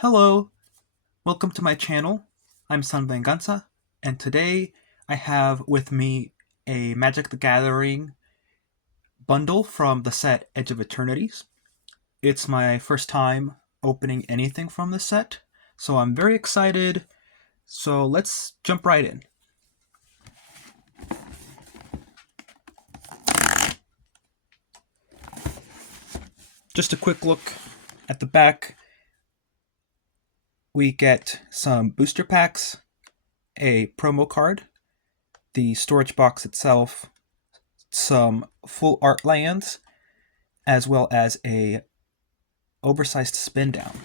Hello, welcome to my channel. I'm Sun Venganza, and today I have with me a Magic the Gathering bundle from the set Edge of Eternities. It's my first time opening anything from this set, so I'm very excited. So let's jump right in. Just a quick look at the back. We get some booster packs, a promo card, the storage box itself, some full art lands, as well as a oversized spin down.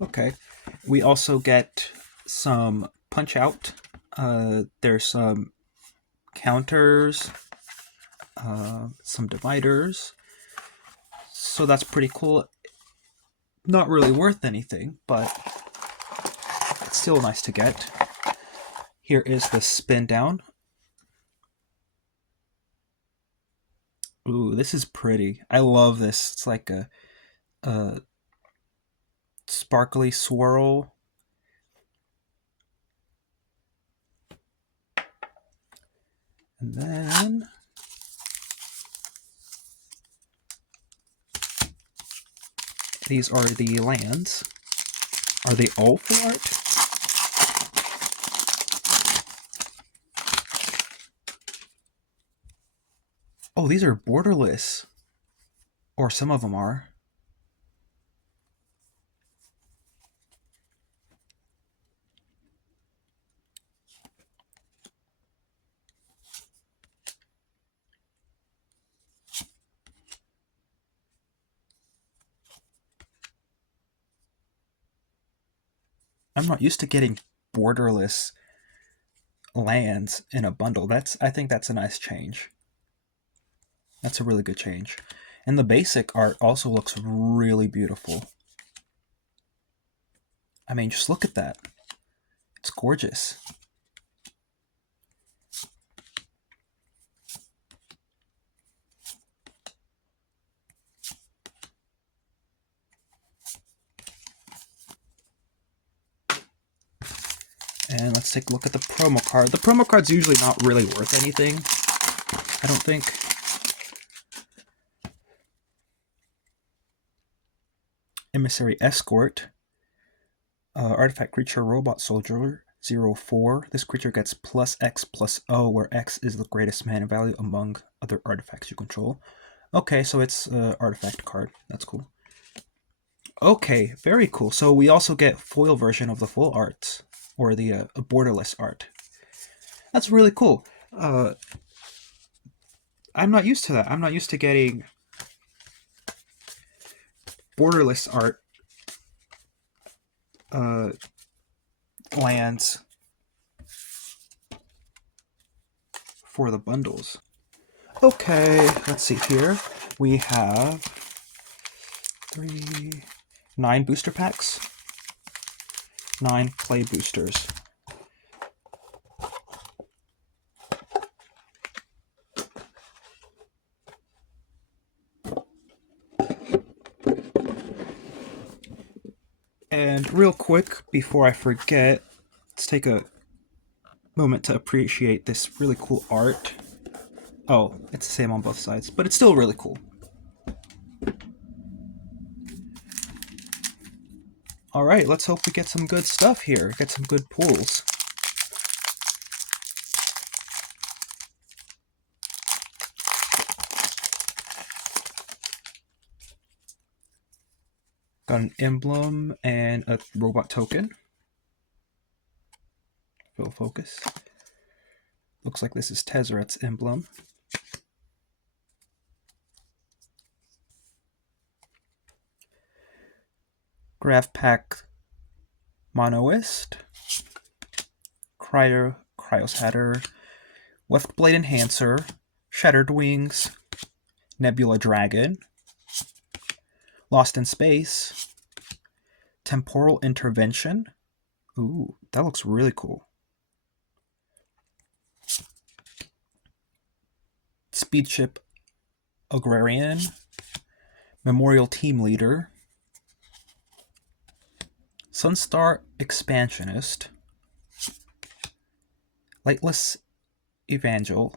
Okay, we also get some punch out. There's some counters, some dividers, so that's pretty cool. Not really worth anything, but it's still nice to get. Here is the spin down. Ooh, this is pretty. I love this. It's like a sparkly swirl. And then these are the lands. Are they all full art? Oh, these are borderless. Or some of them are. I'm not used to getting borderless lands in a bundle. I think that's a nice change. That's a really good change. And the basic art also looks really beautiful. I mean, just look at that. It's gorgeous. And let's take a look at the promo card. The promo card's usually not really worth anything, I don't think. Emissary Escort. Artifact creature, robot soldier, 0/4. This creature gets plus X plus O, where X is the greatest mana value among other artifacts you control. Okay, so it's an artifact card. That's cool. Okay, very cool. So we also get foil version of the full arts, or the borderless art. That's really cool. I'm not used to that. I'm not used to getting borderless art lands for the bundles. Okay, let's see here. We have 9 booster packs, 9 play boosters. And real quick, before I forget, let's take a moment to appreciate this really cool art. Oh, it's the same on both sides, but it's still really cool. Alright, let's hope we get some good stuff here, get some good pulls. Got an emblem and a robot token. Full focus. Looks like this is Tezzeret's emblem. Graph Pack Monoist. Cryos Hatter. Left Blade Enhancer, Shattered Wings, Nebula Dragon, Lost in Space, Temporal Intervention. Ooh, that looks really cool. Speedship Agrarian, Memorial Team Leader, Sunstar Expansionist, Lightless Evangel.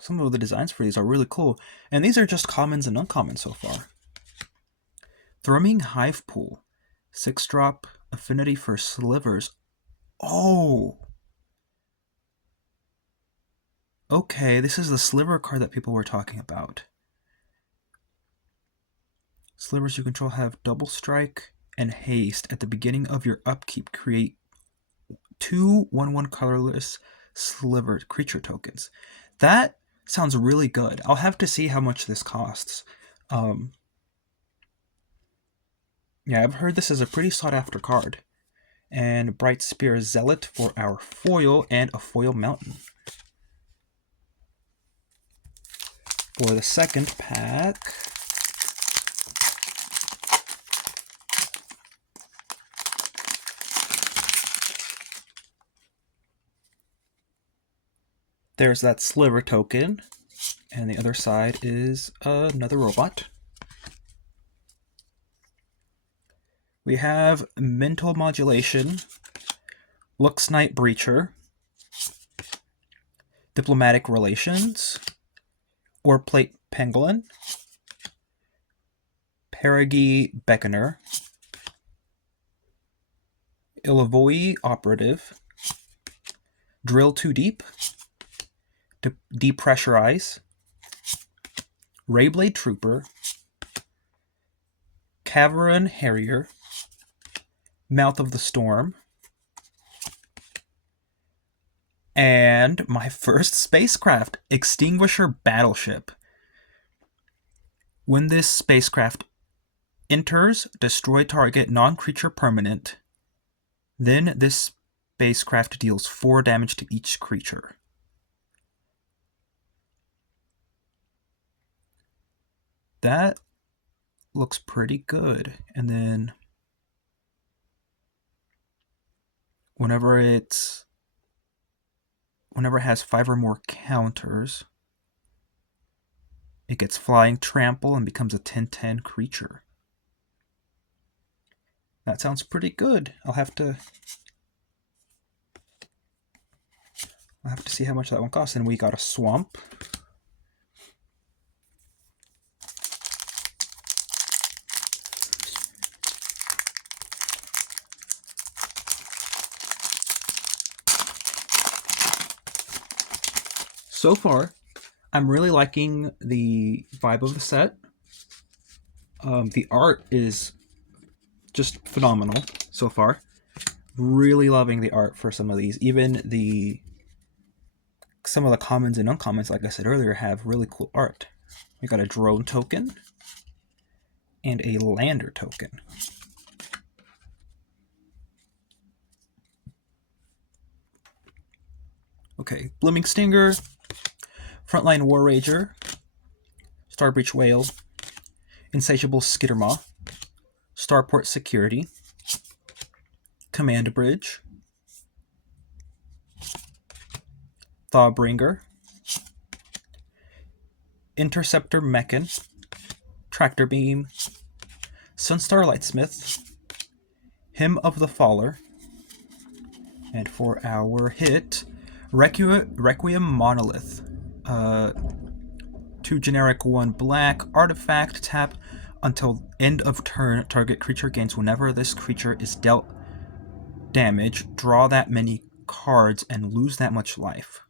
Some of the designs for these are really cool, and these are just commons and uncommons so far. Thrumming Hive Pool, 6-drop affinity for slivers. Oh! Okay, this is the sliver card that people were talking about. Slivers you control have double strike and haste. At the beginning of your upkeep, create 2 1/1 colorless sliver creature tokens. That sounds really good. I'll have to see how much this costs. Yeah, I've heard this is a pretty sought after card. And Bright Spear Zealot for our foil and a foil mountain. For the second pack, there's that sliver token, and the other side is another robot. We have Mental Modulation, Lux Knight Breacher, Diplomatic Relations, Ore Plate Pangolin, Perigi Beckoner, Ilavoy Operative, Drill Too Deep, Depressurize, Rayblade Trooper, Cavern Harrier, Mouth of the Storm, and my first spacecraft, Extinguisher Battleship. When this spacecraft enters, destroy target non-creature permanent. Then this spacecraft deals 4 damage to each creature. That looks pretty good. And then whenever it has 5 or more counters, it gets Flying Trample and becomes a 10/10 creature. That sounds pretty good. I'll have to see how much that one costs. And we got a Swamp. So far, I'm really liking the vibe of the set. The art is just phenomenal so far. Really loving the art for some of these. Even some of the commons and uncommons, like I said earlier, have really cool art. We got a drone token and a lander token. Okay, Blooming Stinger, Frontline War Rager, Starbreach Whale, Insatiable Skittermaw, Starport Security, Command Bridge, Thawbringer, Interceptor Mechan, Tractor Beam, Sunstar Lightsmith, Hymn of the Faller, and for our hit, Requiem Monolith. 2 generic, 1 black, artifact, tap until end of turn, target creature gains whenever this creature is dealt damage, draw that many cards, and lose that much life.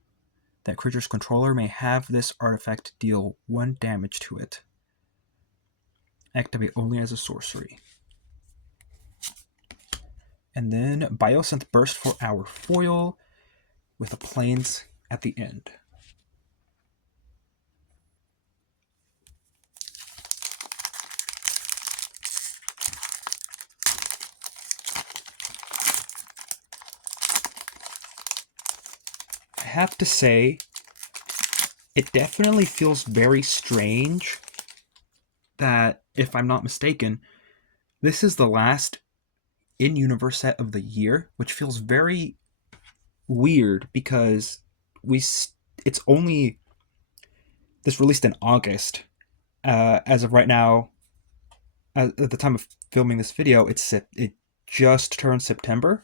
That creature's controller may have this artifact deal 1 damage to it. Activate only as a sorcery. And then Biosynth Burst for our foil with a plains at the end. have to say, it definitely feels very strange that, if I'm not mistaken, this is the last in-universe set of the year, which feels very weird because it's only this released in August. As of right now, at the time of filming this video, it just turned September,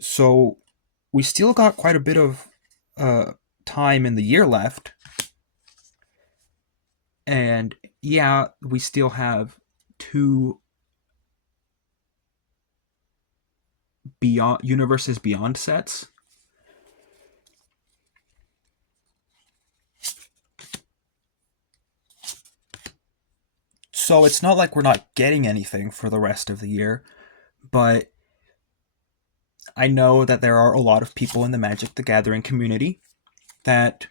so we still got quite a bit of time in the year left, and yeah, we still have two beyond universes beyond sets. So it's not like we're not getting anything for the rest of the year, but I know that there are a lot of people in the Magic the Gathering community that,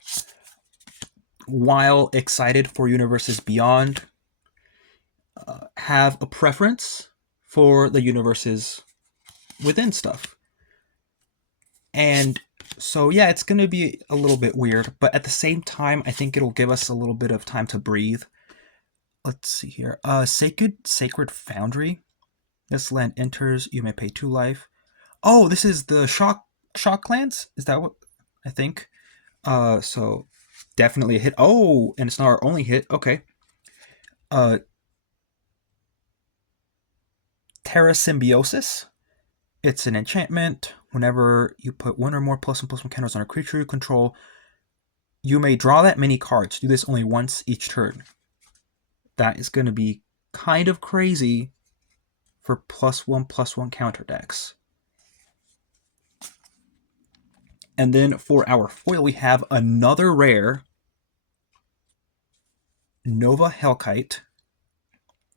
while excited for Universes Beyond, have a preference for the universes within stuff. And so, yeah, it's going to be a little bit weird, but at the same time, I think it'll give us a little bit of time to breathe. Let's see here. Sacred Foundry. This land enters, you may pay 2 life. Oh, this is the shock clans? Is that what I think? So definitely a hit. Oh, and it's not our only hit. Okay. Terra Symbiosis. It's an enchantment. Whenever you put 1 or more +1/+1 counters on a creature you control, you may draw that many cards. Do this only once each turn. That is going to be kind of crazy for +1/+1 counter decks. And then for our foil, we have another rare, Nova Hellkite.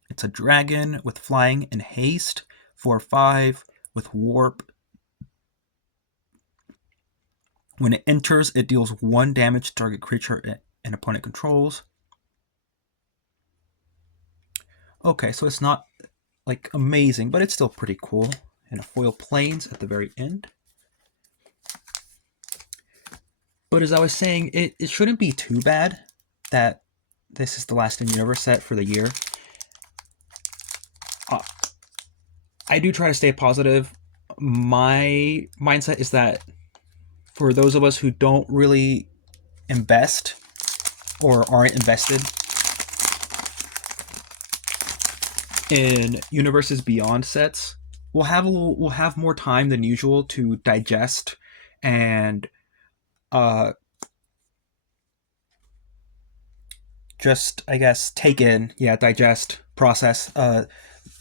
It's a dragon with flying and haste, 4/5 with warp. When it enters, it deals 1 damage to target creature an opponent controls. Okay, so it's not like amazing, but it's still pretty cool. And a foil planes at the very end. But as I was saying, it shouldn't be too bad that this is the last in-universe set for the year. I do try to stay positive. My mindset is that for those of us who don't really invest or aren't invested in universes beyond sets, we'll have more time than usual to digest and just, I guess, digest, process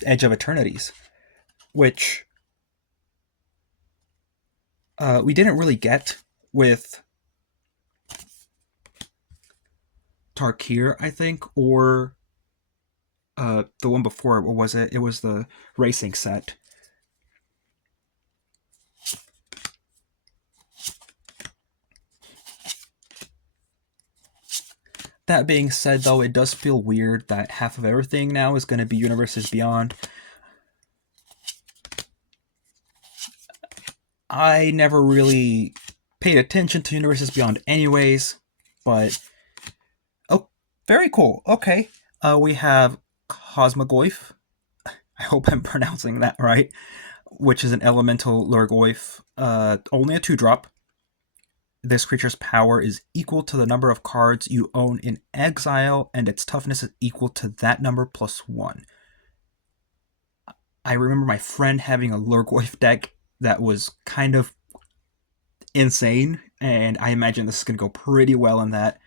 Edge of Eternities, which we didn't really get with Tarkir, I think, or the one before. What was it? It was the racing set. That being said, though, it does feel weird that half of everything now is going to be Universes Beyond. I never really paid attention to Universes Beyond anyways, but oh, very cool. Okay, we have Cosmogoyf. I hope I'm pronouncing that right, which is an elemental Lurgoyf, only a 2-drop. This creature's power is equal to the number of cards you own in exile, and its toughness is equal to that number +1. I remember my friend having a Lurgoyf deck that was kind of insane, and I imagine this is going to go pretty well in that.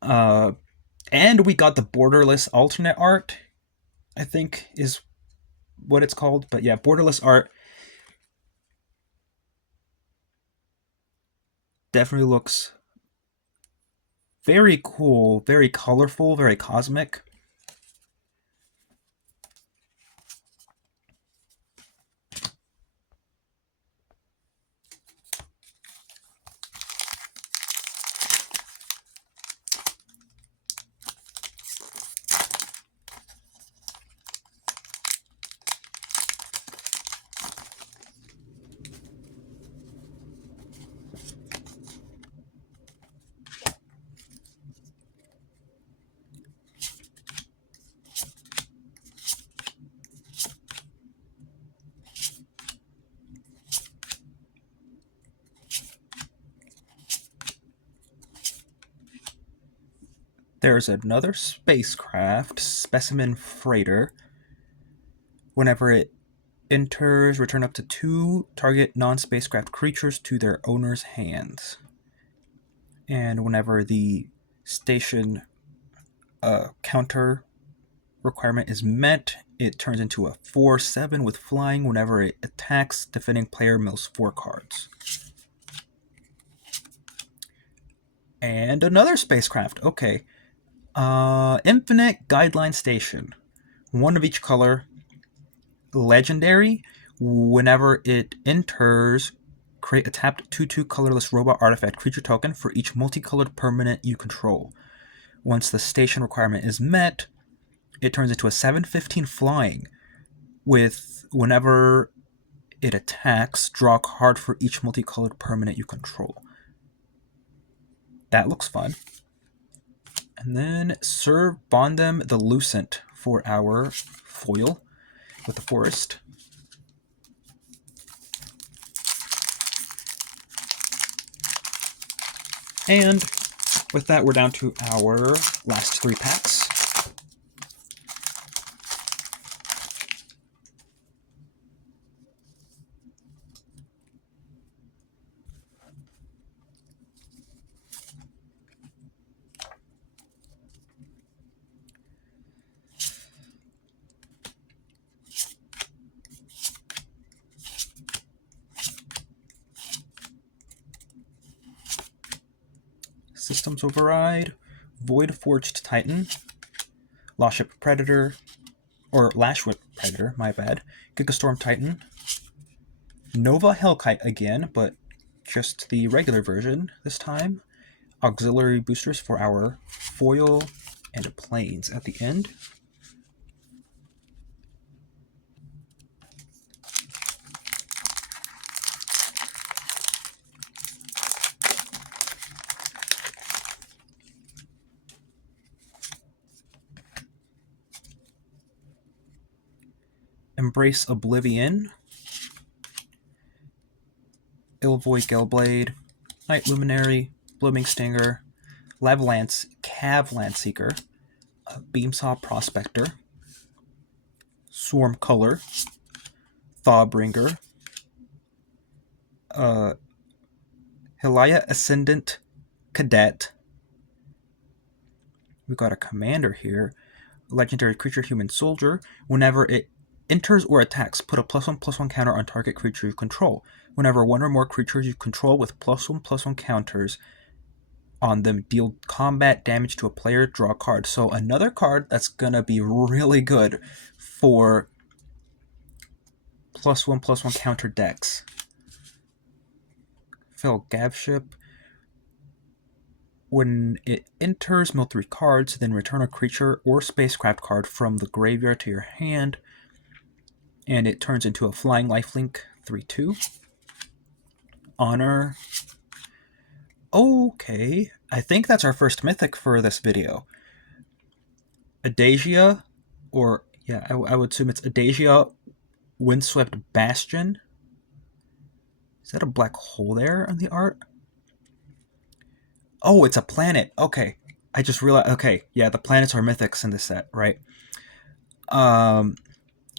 And we got the borderless alternate art, I think is what it's called. But yeah, borderless art definitely looks very cool, very colorful, very cosmic. There's another spacecraft, Specimen Freighter. Whenever it enters, return up to 2 target non-spacecraft creatures to their owner's hands. And whenever the station counter requirement is met, it turns into a 4/7 with flying. Whenever it attacks, defending player mills 4 cards. And another spacecraft. Okay. Infinite Guideline Station. 1 of each color. Legendary. Whenever it enters, create a tapped 2/2 colorless robot artifact creature token for each multicolored permanent you control. Once the station requirement is met, it turns into a 7/15 flying with whenever it attacks, draw a card for each multicolored permanent you control. That looks fun. And then Sir Bondem the Lucent for our foil with the forest. And with that, we're down to our last 3 packs. Systems Override, Void Forged Titan, Lawship Predator, or Lashwhip Predator, my bad, Gigastorm Titan, Nova Hellkite again, but just the regular version this time, auxiliary boosters for our foil, and planes at the end. Embrace Oblivion, Ilvoy Galeblade, Night Luminary, Blooming Stinger, Cav Landseeker, Beamsaw Prospector, Swarm Color, Thawbringer, Hilaya Ascendant Cadet. We've got a commander here, Legendary Creature Human Soldier. Whenever it enters or attacks, put a +1/+1 counter on target creature you control. Whenever 1 or more creatures you control with +1/+1 counters on them deal combat damage to a player, draw a card. So another card that's gonna be really good for +1/+1 counter decks. Phil Gavship. When it enters, mill 3 cards, then return a creature or spacecraft card from the graveyard to your hand, and it turns into a flying lifelink 3/2. Honor. Okay, I think that's our first mythic for this video. Adagia, or yeah, I would assume it's Adagia Windswept Bastion. Is that a black hole there on the art? Oh, it's a planet. Okay, I just realized. Okay, yeah, the planets are mythics in this set, right?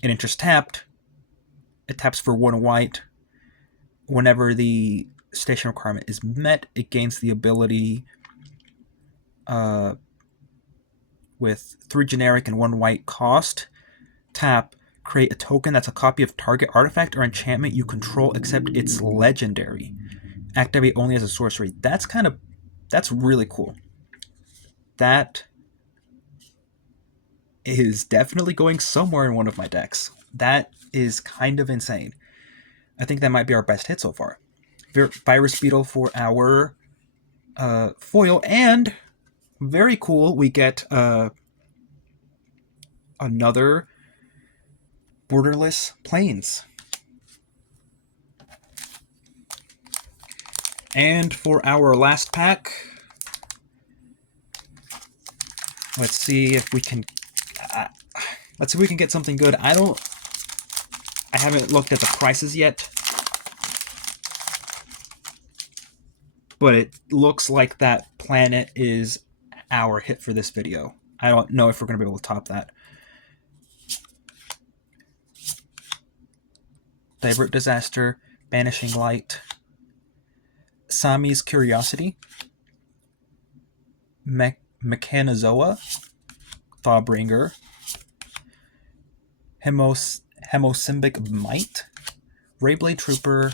It enters tapped. It taps for 1 white. Whenever the station requirement is met, it gains the ability with 3 generic and 1 white cost. Tap, create a token that's a copy of target artifact or enchantment you control, except it's legendary. Activate only as a sorcery. That's really cool. That is definitely going somewhere in one of my decks. That is kind of insane. I think that might be our best hit so far. Virus Beetle for our foil, and very cool, we get another borderless planes. And for our last pack, let's see if we can get something good. I haven't looked at the prices yet, but it looks like that planet is 4-hour hit for this video. I don't know if we're going to be able to top that. Divert Disaster, Banishing Light, Sami's Curiosity, Mechanozoa, Thawbringer, Hemosymbic Might, Rayblade Trooper,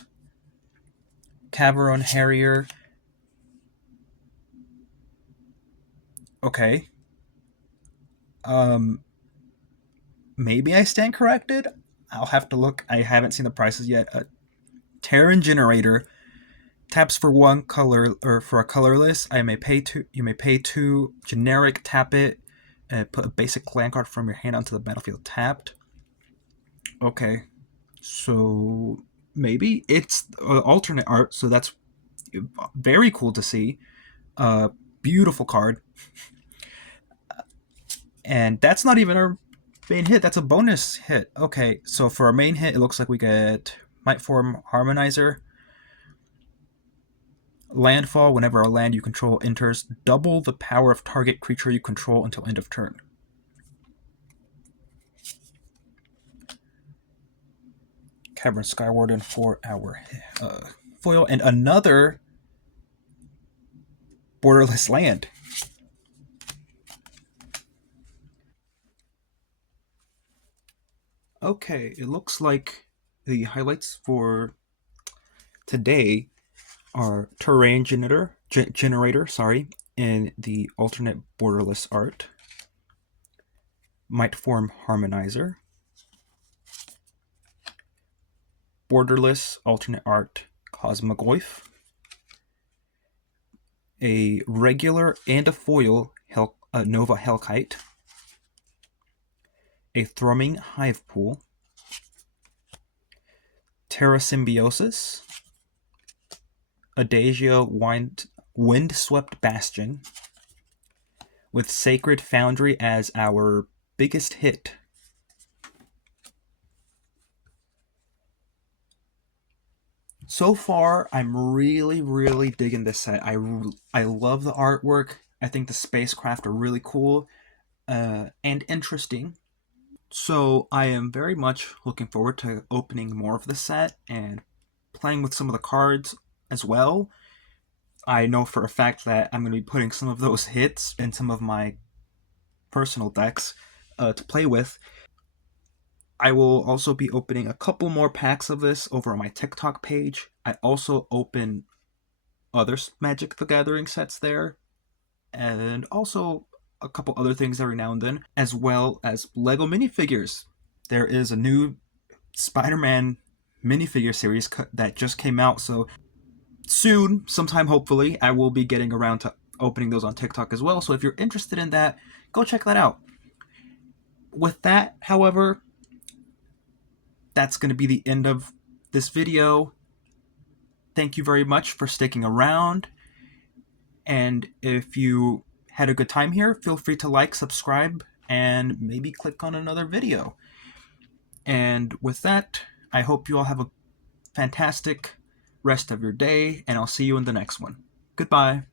Caveron Harrier. Okay. Maybe I stand corrected. I'll have to look. I haven't seen the prices yet. Terran Generator taps for 1 color, or for a colorless. You may pay 2. Generic, tap it, and put a basic land card from your hand onto the battlefield tapped. Okay, so maybe it's alternate art, so that's very cool to see. Beautiful card. And that's not even our main hit, that's a bonus hit. Okay, so for our main hit, it looks like we get Mightform Harmonizer. Landfall, whenever a land you control enters, double the power of target creature you control until end of turn. Cavern Skywarden for our foil, and another borderless land. Okay, it looks like the highlights for today are Terrain Generator, in the alternate borderless art, Mightform Harmonizer, borderless alternate art Cosmogoyf, a regular and a foil Nova Hellkite, a Thrumming Hive Pool, Terra Symbiosis, Adagio Windswept Bastion, with Sacred Foundry as our biggest hit. So far, I'm really, really digging this set. I love the artwork. I think the spacecraft are really cool and interesting. So I am very much looking forward to opening more of the set and playing with some of the cards as well. I know for a fact that I'm going to be putting some of those hits in some of my personal decks to play with. I will also be opening a couple more packs of this over on my TikTok page. I also open other Magic the Gathering sets there, and also a couple other things every now and then, as well as Lego minifigures. There is a new Spider-Man minifigure series that just came out, so soon, sometime hopefully, I will be getting around to opening those on TikTok as well. So if you're interested in that, go check that out. With that, however, that's going to be the end of this video. Thank you very much for sticking around. And if you had a good time here, feel free to like, subscribe, and maybe click on another video. And with that, I hope you all have a fantastic rest of your day, and I'll see you in the next one. Goodbye.